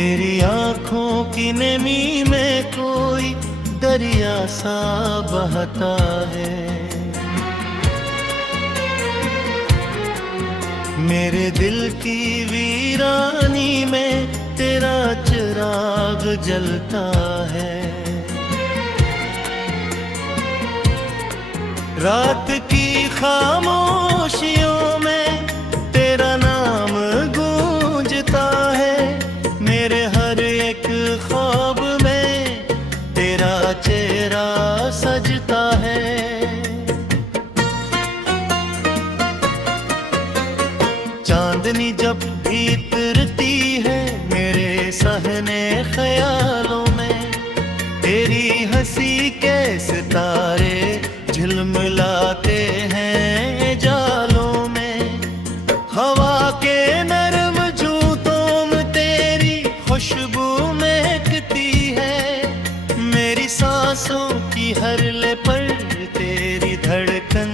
तेरी आंखों की नमी में कोई दरिया सा बहता है। मेरे दिल की वीरानी में तेरा चिराग जलता है। रात की खामोशियों में तेरा नाम गूंजता है। मेरे हर एक ख्वाब में तेरा चेहरा सजता है। चांदनी जब भी उतरती है मेरे सहने ख्यालों में, तेरी हंसी के सितारे झिलमिलाते हैं जालों में। हवा के नरम जूतों में तेरी खुशबू महकती है। मेरी सांसों की हर ले पर तेरी धड़कन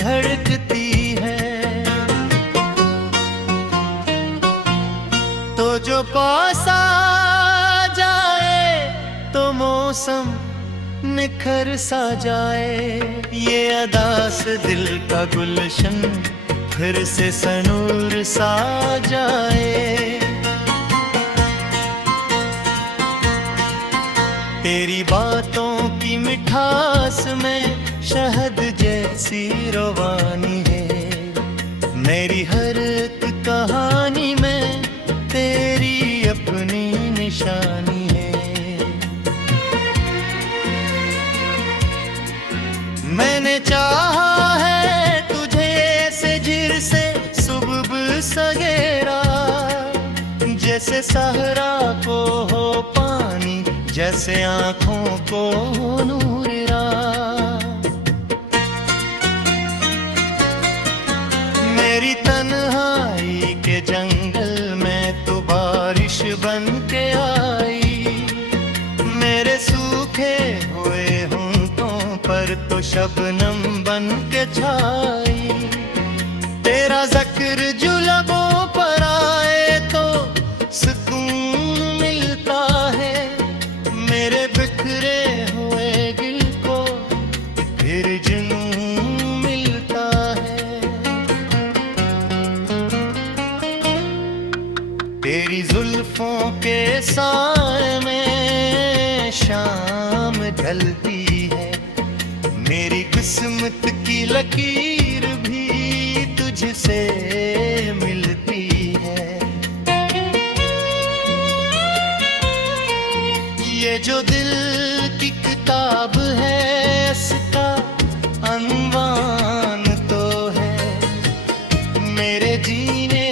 धड़कती है। तो जो पास आ जाए तो मौसम निखर सा जाए। ये अदा से दिल का गुलशन फिर से सनूर सा जाए। तेरी बातों की मिठास में शहद जैसी रवानी है। मेरी हर एक कहानी में तेरी अपनी निशानी है। मैंने चाहा है तुझे ऐसे झिर से सुबह सवेरा, जैसे सहरा को हो पानी, जैसे आंखों को हो नूर रात। मेरी तन्हाई के जंगल में तू बारिश बन के आई। मेरे सूखे हुए होंठों पर तो शबनम बन के छाई। तेरा जिक्र जो लबों पर आए तो सुकून मिलता है। मेरे बिखरे हुए दिल को फिर जुनून मिलता है। तेरी जुल्फों के साए में शाम ढलती है। मेरी किस्मत की लकीर भी तुझसे मिलती है। ये जो दिल की किताब है इसका अनवान तो है। मेरे जीने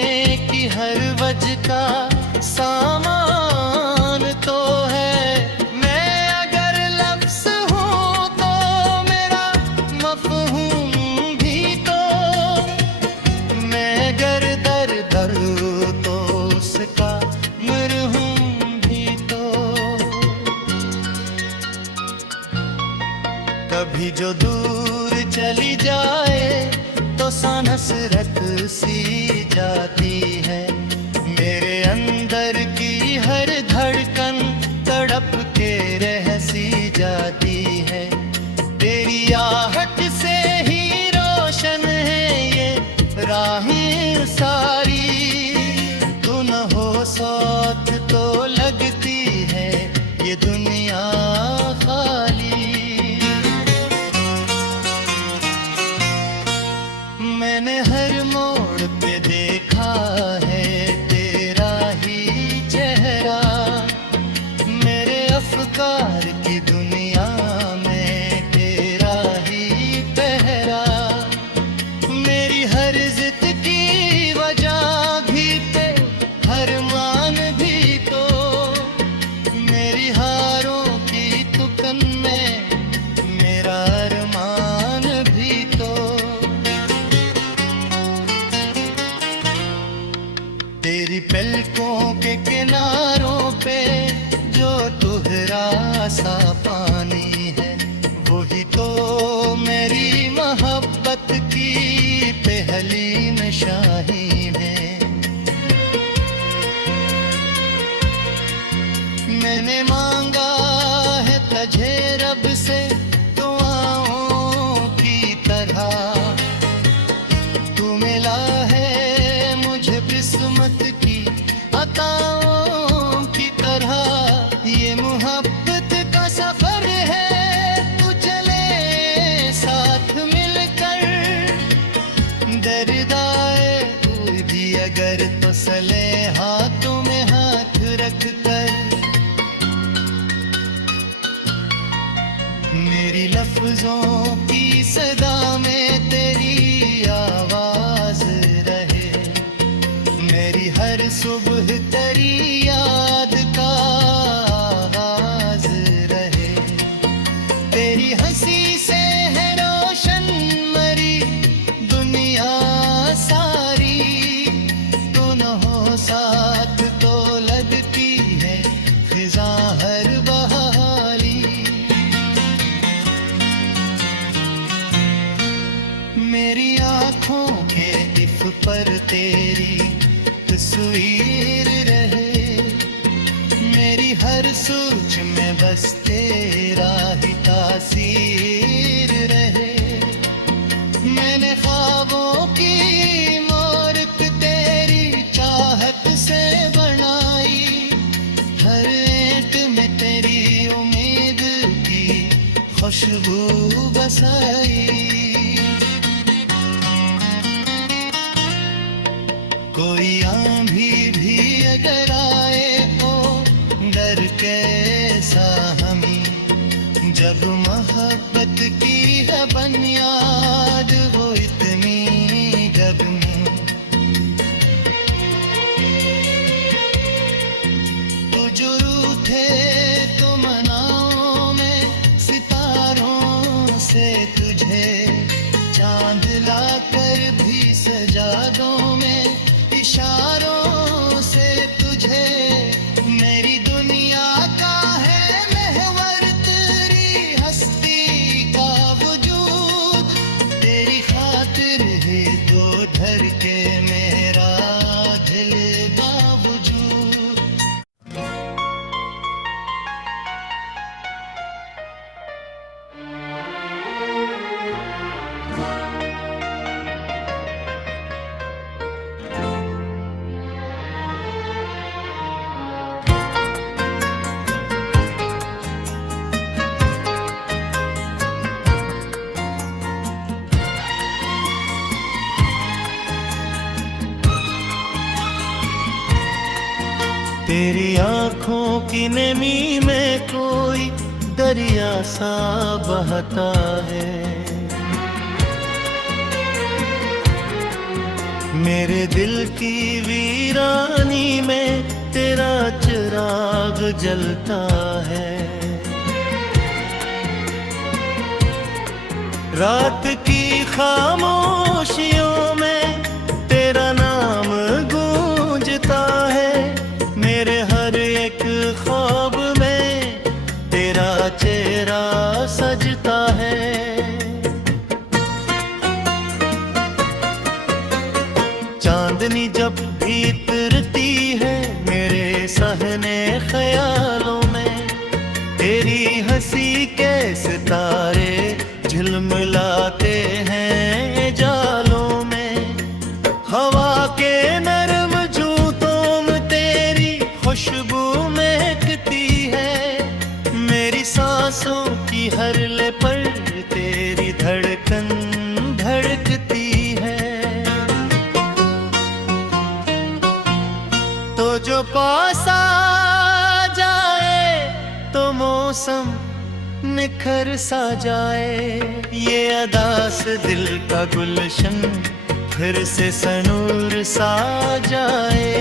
की हर वजह का सामान तो है। मैं अगर लफ्ज़ हूँ तो मेरा मफ़हूम भी तो। मैं अगर दर तो उसका मरहूम भी तो। कभी जो दूर चली जाए तो हसरत सी जाती है। मेरे अंदर की हर धड़कन तड़प के रह सी जाती है। तेरी आहट से ही रोशन है ये राहें सारी। तू न हो साथ तो लगती है ये दुनिया खाली। मैंने हर मोड़ पे देखा है तेरा ही चेहरा। मेरे अफकार की दुनिया में तेरा ही पहरा। मेरी हर जिद की वजह भी पे हर मान भी तो। मेरी हारों की तुकन में मेरा अरमान भी तो। तेरी पलकों के किनारों पे जो तुहरा सा पानी है, वही तो मेरी मोहब्बत की पहली निशानी है। मैंने मांगा है तुझे रब से दुआओं की तरह, तू मिला है मुझे किस्मत की अताओं की तरह। ये मोहब्बत का सफर है, तू चले साथ मिलकर, दर्द आए तू भी अगर तो सले हाथों में हाथ रख कर। मेरी लफ्जों की सदा में तेरी आवाज रहे, मेरी हर सुबह तेरी याद का आगाज रहे। तेरी हंसी से है रोशन मरी दुनिया सारी, तू न हो साथ तो लगती है फिजा हर बहाली। मेरी आँखों के इफ पर तेरी तस्वीर रहे, मेरी हर सोच में बस तेरा ही तासीर रहे। मैंने ख्वाबों की मोरक तेरी चाहत से बनाई, हर ईंट में तेरी उम्मीद की खुशबू बसाई। कोई आंधी भी अगर आए ओ डर कैसा हमें, जब मोहब्बत की है बुनियाद वो इतनी गगमी। तू जो रूठे तो मनाओ में सितारों से तुझे, चांद लाकर भी सजा दो में इशारों से तुझे। मेरी दुनिया का है महवर तेरी हस्ती का वजूद, तेरी खातिर ही तो धर के मेरा दिल बावजूद। तेरी आँखों की नमी में कोई दरिया सा बहता है, मेरे दिल की वीरानी में तेरा चिराग जलता है। रात की खामोशियों में तेरा नाम गूंजता है, मेरे हर एक ख्वाब में तेरा चेहरा सजता है। चांदनी जब भी उतरती है मेरे सहने ख्यालों में, तेरी हंसी के सितारे झिलमिलाते हैं जालों में। हवा के नरम जूतों में तेरी खुशबू महकती है, मेरी सांसों की हर ले पर तेरी धड़कन धड़कती है। तो जो पास आ जाए तो मौसम निखर सा जाए, ये अदा से दिल का गुलशन फिर से सनूर सा जाए।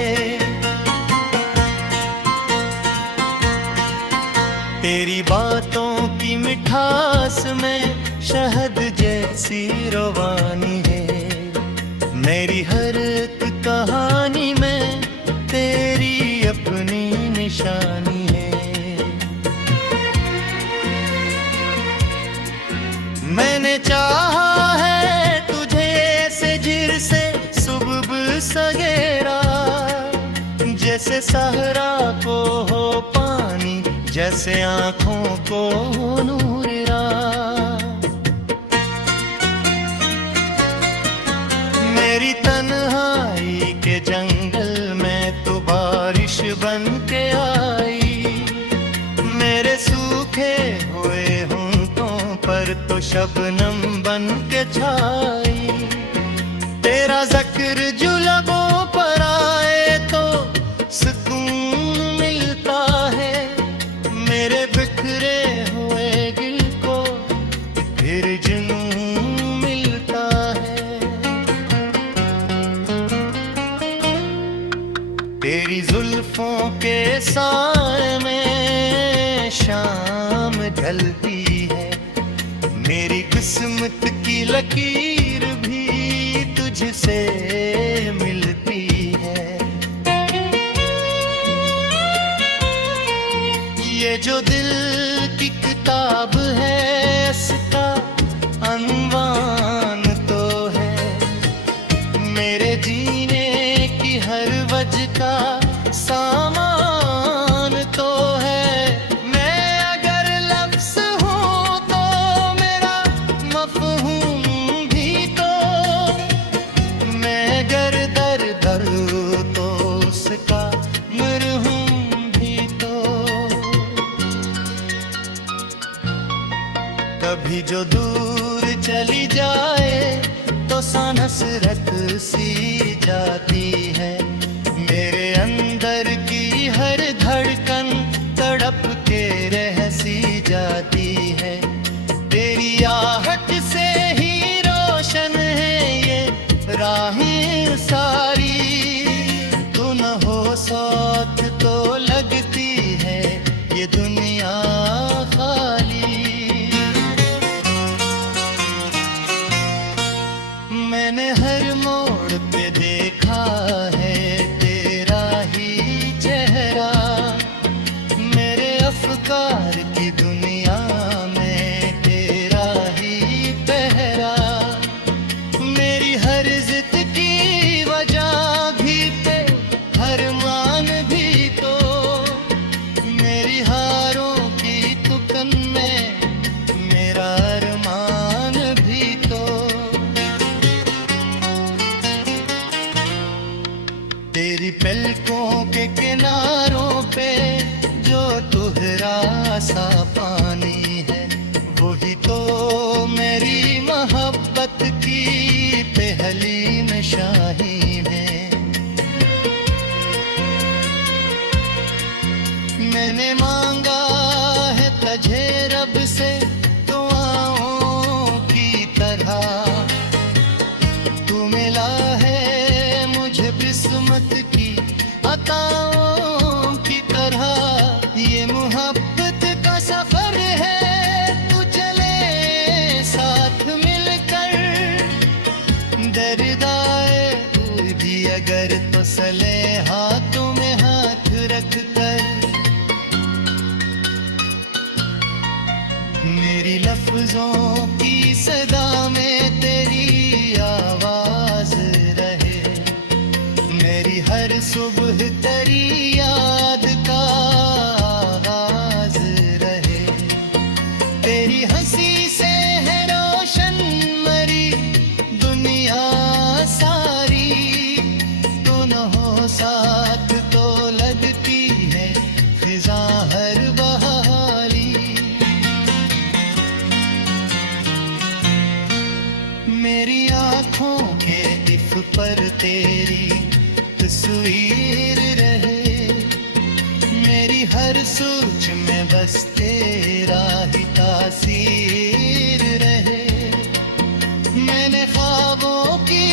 तेरी बातों की मिठास में शहद जैसी रवानी है, मेरी हर एक कहानी में तेरी अपनी निशानी है। मैंने चाहा है तुझे ऐसे झिर से सुबह सवेरा, जैसे सहरा को हो पानी जैसे आंखों को नूर रात। मेरी तन्हाई के जंगल में तो बारिश बन के आई, मेरे सूखे हुए होंठों पर तो शबनम बन के छाई। तेरा जिक्र जो लबों पर आए तो सुकून मिलता है, मेरे बिखरे हुए दिल को फिर जुनून मिलता है। तेरी जुल्फों के साए में शाम ढलती है, मेरी किस्मत की लकीर भी तुझसे मिलती है। ये जो दिल की किताब है इसका अनवान तो है, मेरे जीने की हर वजह का सामान तो है। मैं अगर लफ्ज़ हूँ तो मेरा मफ़हूम भी तो, मैं अगर दर तो उसका मरहूम भी तो। कभी जो दूर चली जाए तो हसरत सी जाती है, मेरे अंदर की हर धड़कन तड़प के रह सी जाती है। तेरी आहट से ही रोशन है ये राहें सारी, तू न हो साथ तो लगती है ये दुनिया खाली। मैंने हर मोड़ पे देखा है तेरा ही चेहरा, मेरे अफकार की दुनिया में तेरा ही पहरा। मेरी हर जिद की वजह भी पे हर मान भी तो, मेरी हारों की तुकन में मेरा अरमान भी तो। तेरी पलकों के किनारों पे जो तुहरा सा पानी है, वही तो मेरी मोहब्बत की पहली निशानी है। मैंने मांगा है तुझे रब से दुआओं की तरह, तू मिला है मुझे किस्मत की अताओं की तरह। ये मोहब्बत का सफर है, तू चले साथ मिलकर, दर्द आए भी अगर तो सले हाथों में हाथ रख कर। मेरी लफ्जों की सदा में तेरी आवाज रहे, मेरी हर सुबह तेरी याद का आगाज रहे। तेरी हंसी से है रोशन मरी दुनिया सारी, तू न हो साथ तो लगती है फिजा हर बहाली। मेरी आँखों के इफ पर तेरी तस्वीर रहे, मेरी हर सोच में बस तेरा ही तासीर रहे। मैंने ख्वाबों की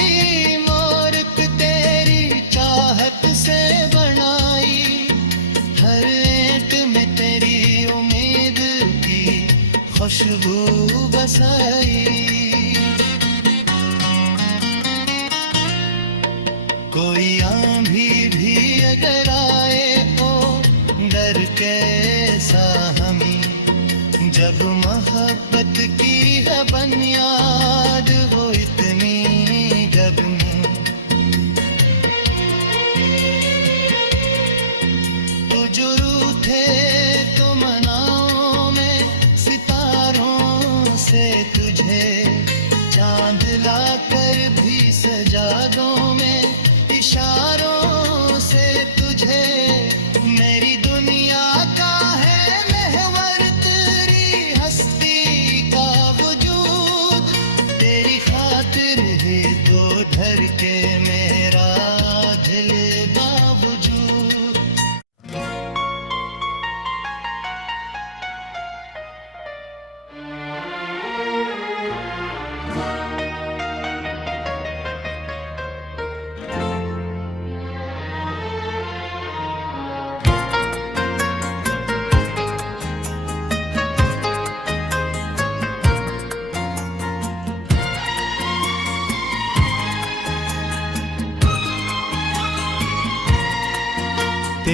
इमारत तेरी चाहत से बनाई, हर ईंट में तेरी उम्मीद की खुशबू बसाई। कोई आंधी भी अगर आए तो डर कैसा हमें, जब मोहब्बत की है बुनियाद वो इतनी गगन। तू जो रूठे तो मना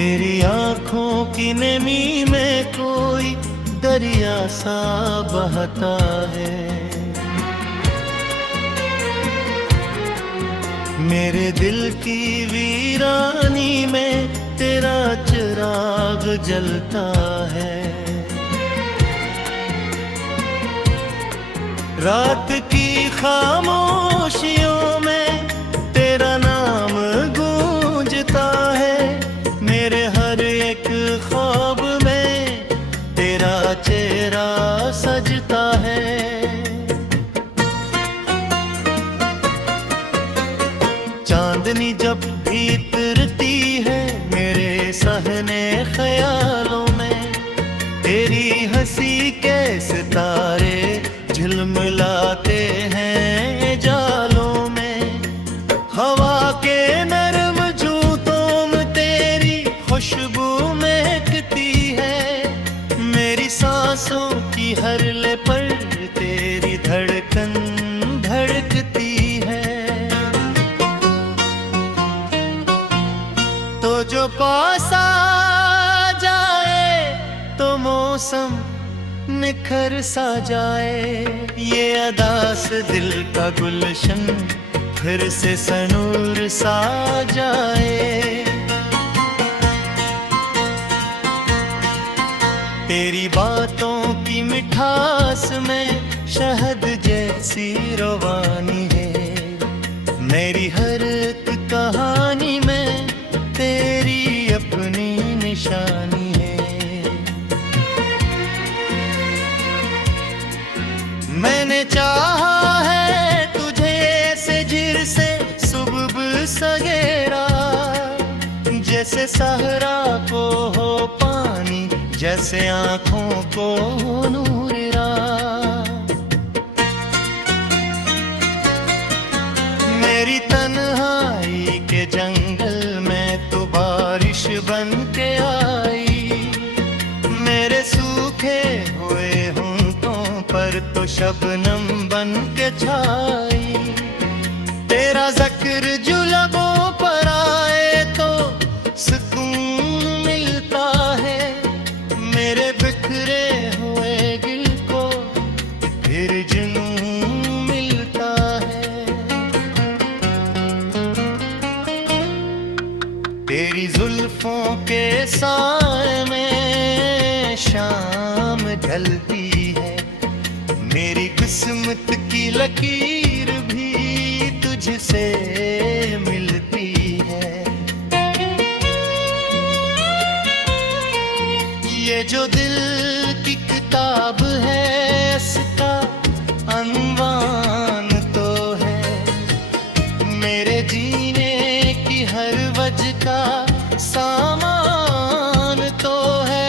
तेरी आंखों की नमी में कोई दरिया सा बहता है। मेरे दिल की वीरानी में तेरा चिराग जलता है। रात की खामोशियों में तेरा नाम गूंजता है। मेरे हर एक ख्वाब में तेरा चेहरा सजता है। चांदनी जब भीतरती है मेरे सहने ख्यालों में, तेरी हंसी के सितारे झिलमिलाते हैं जालों में। हवा के नरम जूतों में तेरी खुशबू महकती है। मेरी सांसों की हर ले पर तेरी धड़कन धड़कती है। तो जो पास आ जाए तो मौसम निखर सा जाए। ये अदा से दिल का गुलशन फिर से सनूर सा जाए। तेरी बातों की मिठास में शहद जैसी रवानी है। मेरी हर एक कहानी में तेरी अपनी निशानी है। मैंने चाहा है तुझे ऐसे झिर से सुबह सवेरा, जैसे सहरा को हो पानी, जैसे आंखों को नूर रात। मेरी तन्हाई के जंगल में तो बारिश बन के आई। मेरे सूखे हुए पर तो शबनम बन के छाई। तेरा ज़िक्र जो लबों पर आए तो सुकून मिलता है। मेरे बिखरे हुए दिल को फिर जुनून मिलता है। तेरी जुल्फों के साए में शाम ढलती है। मेरी किस्मत की लकीर भी तुझसे मिलती है। ये जो दिल की किताब है इसका अनवान तो है। मेरे जीने की हर वजह का सामान तो है।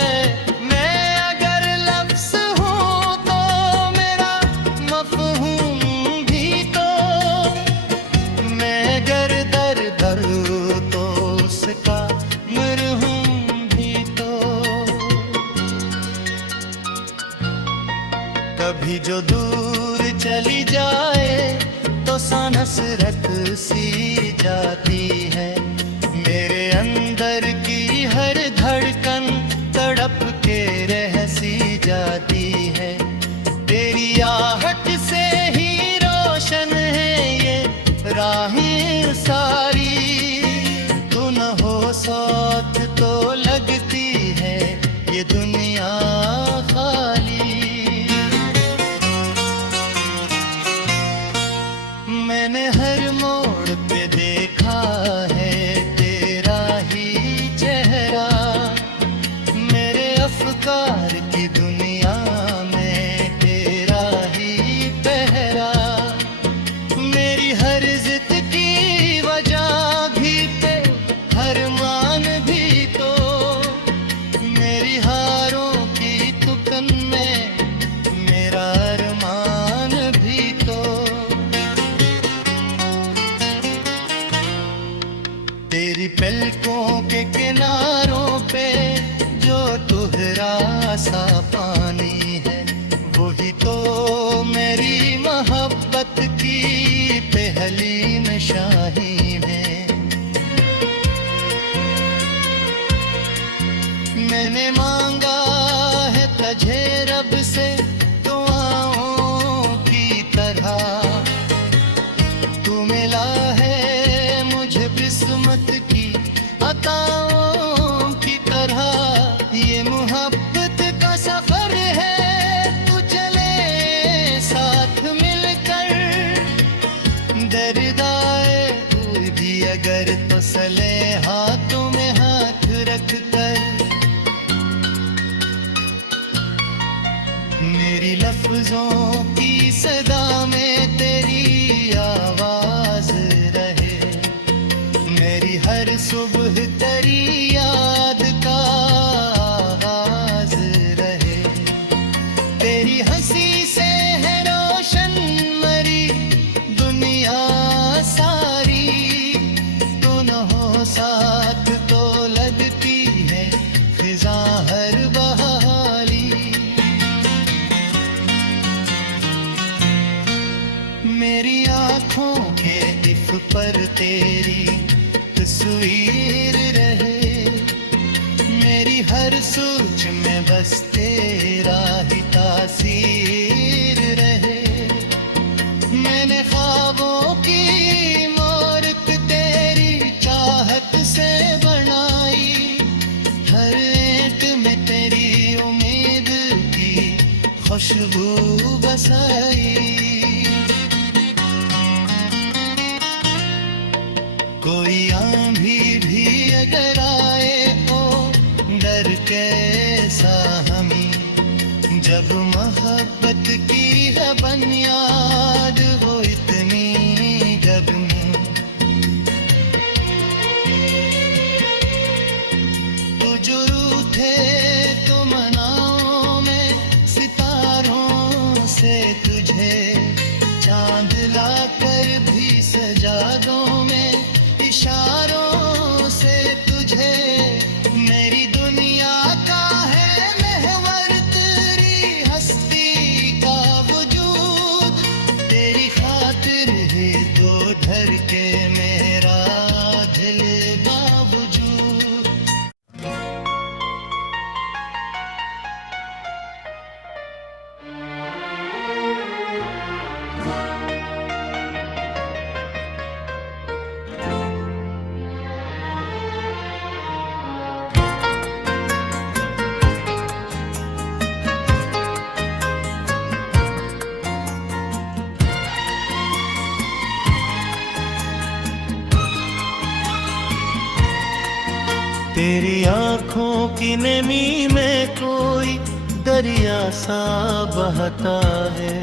कभी जो दूर चली जाए तो हसरत सी जाती है। मेरे अंदर की हर धड़कन तड़प के रह सी जाती है। तेरी आहट से ही रोशन है ये राहें सारी। तू न हो साथ तो लगती है ये दुनिया खाली। मैंने हर मोड़ पे देखा है तेरा ही चेहरा। मेरे अफकार की दुनिया में तेरा ही पहरा। मेरी हर जिद की वजह भी पे हर मान भी तो। मेरी हारों की तुकन में मेरा अरमान भी तो। तेरी पलकों के किनारों पे जो तुहरा सा पानी है, वही तो मेरी मोहब्बत की पहली निशानी है। मांगा है तुझे रब से दुआओं की तरह, तू मिला है मुझे किस्मत की अताओं की तरह। ये मोहब्बत का सफर है, तू चले साथ मिलकर, दर्द आए भी अगर तो सले हाथों में हाथ रख कर। मेरी लफ्जों की सदा में तेरी आवाज रहे, मेरी हर सुबह तेरी याद का आगाज रहे। तेरी हंसी से है रोशन मरी दुनिया सारी, तू न हो साथ तो लगती है फिजा हर बहाली। मेरी आँखों के इफ पर तेरी तस्वीर रहे, मेरी हर सोच में बस तेरा ही तासीर रहे। मैंने ख्वाबों की इमारत तेरी चाहत से बनाई, हर ईंट में तेरी उम्मीद की खुशबू बसाई। कोई आंधी भी अगर आए ओ डर कैसा हमें, जब मोहब्बत की है बुनियाद वो इतनी गर्म। तू जो रूठे तो मनाओ में सितारों से तुझे, चांद लाकर भी सजा दो में इशारों से तुझे। मेरी दुनिया का है महवर तेरी हस्ती का वजूद, तेरी खातिर ही तो धर के मेरा दिल बावजूद। तेरी आँखों की नमी में कोई दरिया सा बहता है,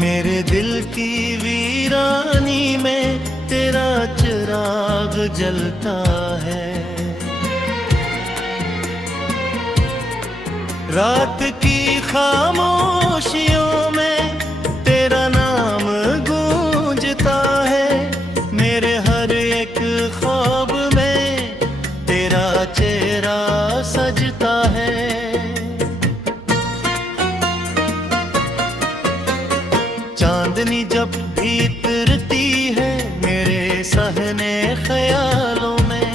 मेरे दिल की वीरानी में तेरा चिराग जलता है। रात की खामोशियों में तेरा नाम गूंजता है, मेरे हर एक ख्वाब में तेरा चेहरा सजता है। चांदनी जब भी उतरती है मेरे सहने ख्यालों में,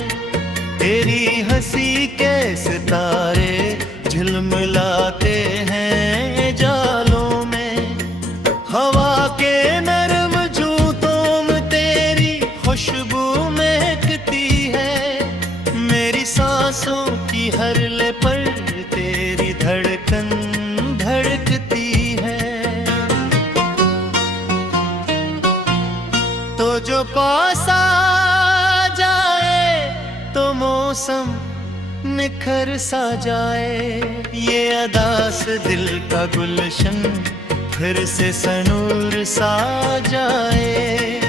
तेरी हंसी के सितारे झिलमिलाते हैं जालों में। हवा के नरम जूतों में तेरी खुशबू महकती है, मेरी सांसों की हर ले पर तेरी धड़कन धड़कती है। तो जो पास आ जाए तो मौसम निखर सा जाए, ये अदा से दिल का गुलशन फिर से सनूर सा जाए।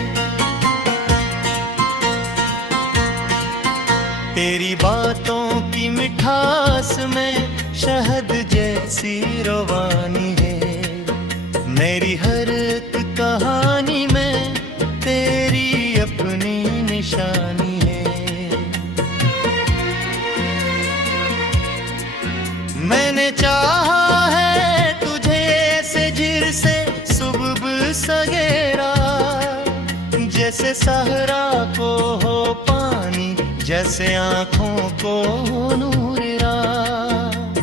तेरी बातों की मिठास में शहद जैसी रवानी है, मेरी हर एक कहानी में तेरी अपनी निशानी है। मैंने चाहा है तुझे ऐसे झिर से सुबह सवेरा, जैसे सहरा को हो पानी जैसे आँखों को नूर रात।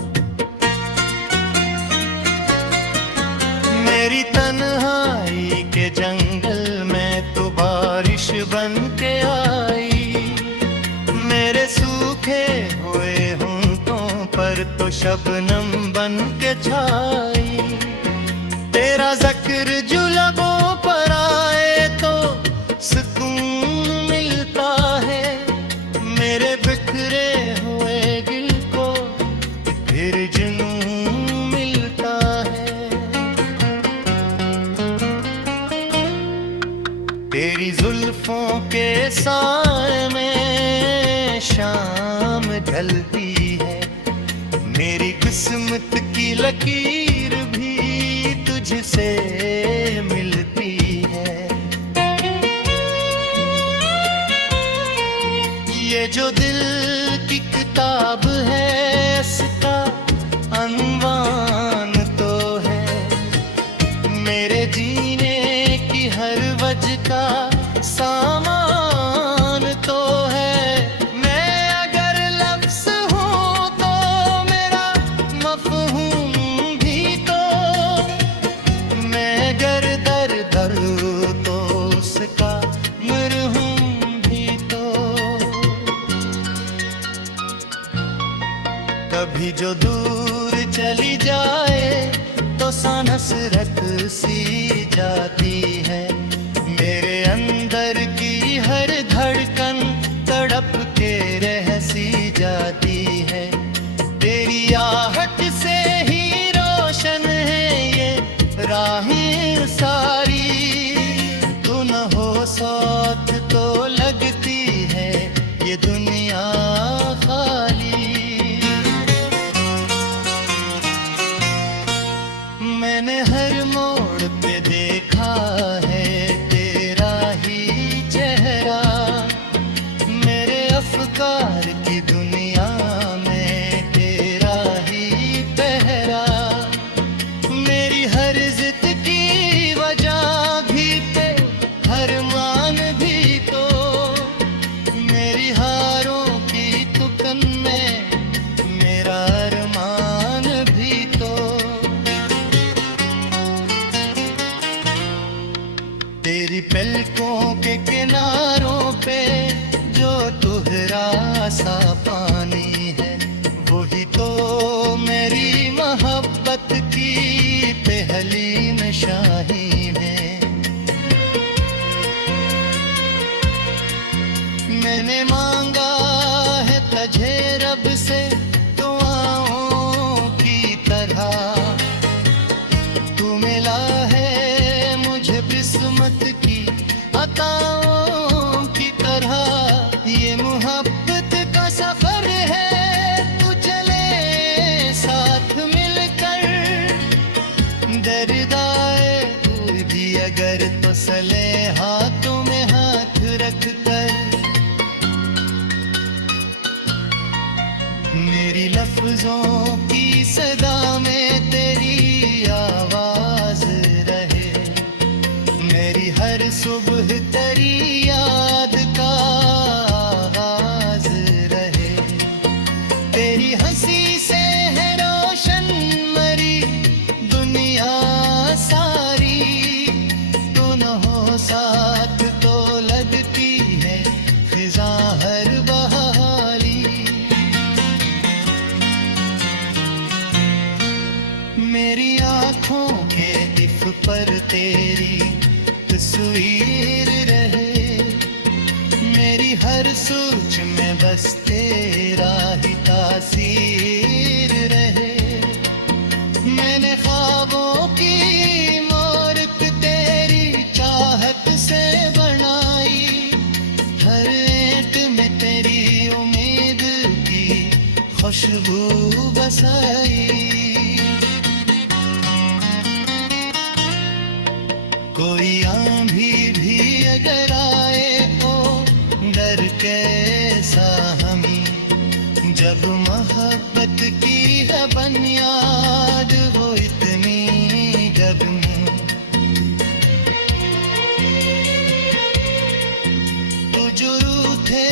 मेरी तन्हाई के जंगल में तो बारिश बन के आई, मेरे सूखे हुए होंठों पर तो शबनम बन के छाई। तेरा ज़िक्र जो लबों पर आए तो सुकून मिलता है, मेरे बिखरे हुए दिल को फिर जुनून मिलता है। तेरी जुल्फों के साए में शाम ढलती है, मेरी किस्मत की लकीर भी तुझसे मिलती है। ये जो दिल की किताब है इसका अनवान तो है, मेरे जीने की हर वजह का सामान तो है। मैं अगर लफ्ज़ हूँ तो मेरा मफ़हूम भी तो, मैं अगर दर तो उसका मरहूम भी तो। कभी जो दूर चली जाए तो सांस रख सी जाती है, मेरे अंदर की हर धड़कन तड़प के रह सी जाती है। तेरी आहट से ही रोशन है ये राहें सारी, तू न हो साथ तो लगती है ये दुनिया खाली। मैंने हर मोड़ पे देखा है तेरा ही चेहरा, मेरे अफकार की दुनिया में तेरा ही पहरा। मेरी हर जिद की वजह भी पे हर मान भी तो, मेरी हारों की तुकन में मेरा अरमान भी तो। तेरी पलकों के किनारों पे जो तुहरा सा पानी है, वही तो मेरी मोहब्बत की पहली निशानी है। मैंने मांगा है तुझे रब से दुआओं की तरह, तू मिला है मुझे किस्मत की अताओं की तरह। ये मोहब्बत का सफर है, तू चले साथ मिलकर, दर्दाए तू भी अगर तो सले हाथों में हाथ रख कर। मेरी लफ्जों की सदा में तेरी आवाज रहे, मेरी हर सुबह तेरी याद का आगाज रहे। तेरी हंसी से है रोशन मरी दुनिया सारी, तू न हो साथ तो लगती है फिजा हर बहाली। मेरी आँखों के इफ पर तेरी तस्वीर रहे, मेरी हर सोच में बस तेरा ही तासीर रहे। मैंने ख्वाबों की इमारत तेरी चाहत से बनाई, हर ईंट में तेरी उम्मीद की खुशबू बसाई। कोई आंधी भी अगर आए तो डर कैसा हमें, जब मोहब्बत की है बुनियाद वो इतनी जग में। तो जो रूठे